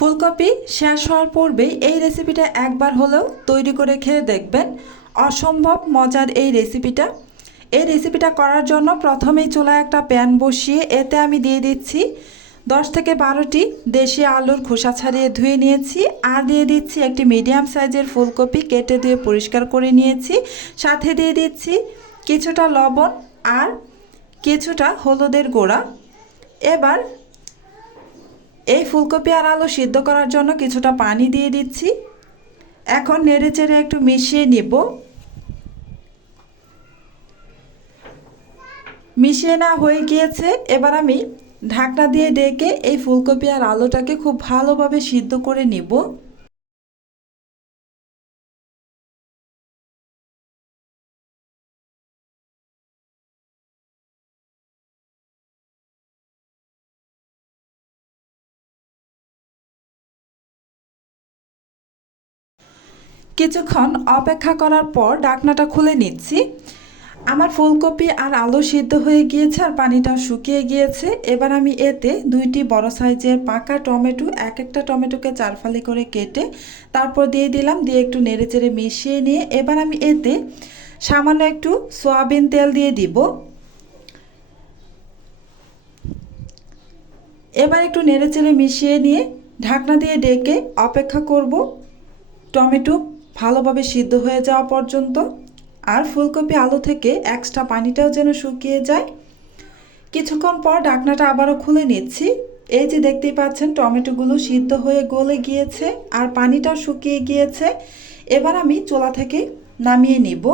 ফুলকপি শেষ হওয়ার পূর্বেই এই রেসিপিটা একবার হলেও তৈরি করে খেয়ে দেখবেন। অসম্ভব মজার এই রেসিপিটা করার জন্য প্রথমেই চুলায় একটা প্যান বসিয়ে এতে আমি দিয়ে দিচ্ছি 10 থেকে 12টি দেশি আলুর খোসা ছাড়িয়ে ধুয়ে নিয়েছি, আর দিয়ে দিচ্ছি একটি মিডিয়াম সাইজের ফুলকপি কেটে ধুয়ে পরিষ্কার করে নিয়েছি। সাথে দিয়ে দিচ্ছি কিছুটা লবণ আর কিছুটা হলুদের গুঁড়া। এবার এই ফুলকপি আর আলু সিদ্ধ করার জন্য কিছুটা পানি দিয়ে দিচ্ছি। এখন নেড়েচেড়ে একটু মিশিয়ে নিব। মিশিয়ে না হয়ে গিয়েছে, এবার আমি ঢাকনা দিয়ে ডেকে এই ফুলকপি আর আলুটাকে খুব ভালোভাবে সিদ্ধ করে নিব। কিছুক্ষণ অপেক্ষা করার পর ঢাকনাটা খুলে নিচ্ছি। আমার ফুলকপি আর আলু সিদ্ধ হয়ে গিয়েছে আর পানিটাও শুকিয়ে গিয়েছে। এবার আমি এতে 2টি বড় সাইজের পাকা টমেটো, এক একটা টমেটোকে 4 ফালি করে কেটে তারপর দিয়ে দিলাম। দিয়ে একটু নেড়েচেড়ে মিশিয়ে নিয়ে এবার আমি এতে সামান্য একটু সয়াবিন তেল দিয়ে দিব। এবার একটু নেড়েচেড়ে মিশিয়ে নিয়ে ঢাকনা দিয়ে ডেকে অপেক্ষা করব টমেটো ভালোভাবে সিদ্ধ হয়ে যাওয়া পর্যন্ত, আর ফুলকপি আলু থেকে এক্সট্রা পানিটাও যেন শুকিয়ে যায়। কিছুক্ষণ পর ঢাকনাটা আবারও খুলে নিচ্ছি। এই যে দেখতেই পাচ্ছেন টমেটোগুলো সিদ্ধ হয়ে গলে গিয়েছে আর পানিটাও শুকিয়ে গিয়েছে। এবার আমি চুলা থেকে নামিয়ে নিব।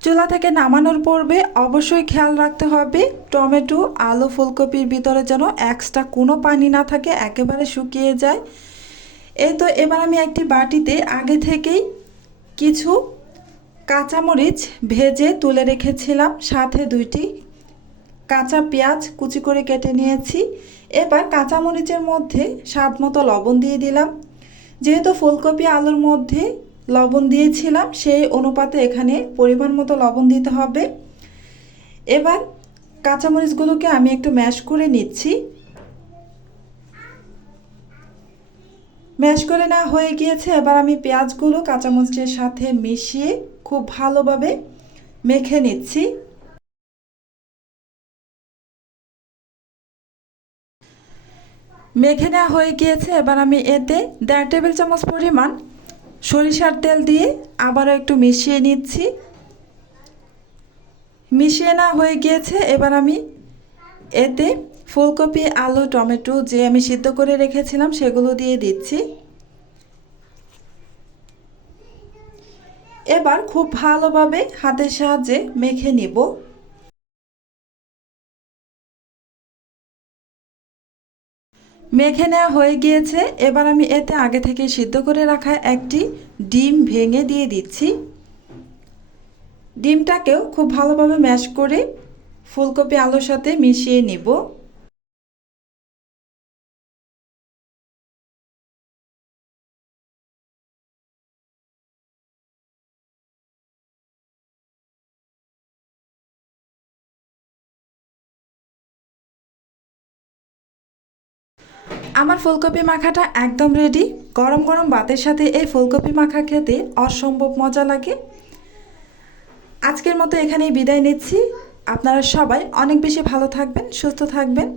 চুলা থেকে নামানোর পূর্বে অবশ্যই খেয়াল রাখতে হবে টমেটো আলু ফুলকপির ভিতরে যেন এক্সট্রা কোনো পানি না থাকে, একেবারে শুকিয়ে যায়। এই তো এবার আমি একটি বাটিতে আগে থেকেই কিছু কাঁচামরিচ ভেজে তুলে রেখেছিলাম, সাথে 2টি কাঁচা পেঁয়াজ কুচি করে কেটে নিয়েছি। এবার কাঁচামরিচের মধ্যে স্বাদ মতো লবণ দিয়ে দিলাম। যেহেতু ফুলকপি আলুর মধ্যে লবণ দিয়েছিলাম সেই অনুপাতে এখানে পরিমাণ মতো লবণ দিতে হবে। এবার কাঁচামরিচগুলোকে আমি একটু ম্যাশ করে নিচ্ছি। ম্যাশ করে না হয়ে গিয়েছে, এবার আমি পেঁয়াজগুলো কাঁচামরিচের সাথে মিশিয়ে খুব ভালোভাবে মেখে নিচ্ছি। মেখে নেওয়া হয়ে গিয়েছে, এবার আমি এতে 1.5 টেবিল চামচ পরিমাণ সরিষার তেল দিয়ে আবারও একটু মিশিয়ে নিচ্ছি। মিশিয়ে নেওয়া হয়ে গিয়েছে, এবার আমি এতে ফুলকপি আলু টমেটো যে আমি সিদ্ধ করে রেখেছিলাম সেগুলো দিয়ে দিচ্ছি। এবার খুব ভালোভাবে হাতের সাহায্যে মেখে নিব। মেখে নেওয়া হয়ে গিয়েছে, এবার আমি এতে আগে থেকে সিদ্ধ করে রাখা একটি ডিম ভেঙে দিয়ে দিচ্ছি। ডিমটাকেও খুব ভালোভাবে ম্যাশ করে ফুলকপি আলুর সাথে মিশিয়ে নিব। আমার ফুলকপি মাখাটা একদম রেডি। গরম গরম ভাতের সাথে এই ফুলকপি মাখা খেতে অসম্ভব মজা লাগে। আজকের মতো এখানেই বিদায় নিচ্ছি। আপনারা সবাই অনেক বেশি ভালো থাকবেন, সুস্থ থাকবেন।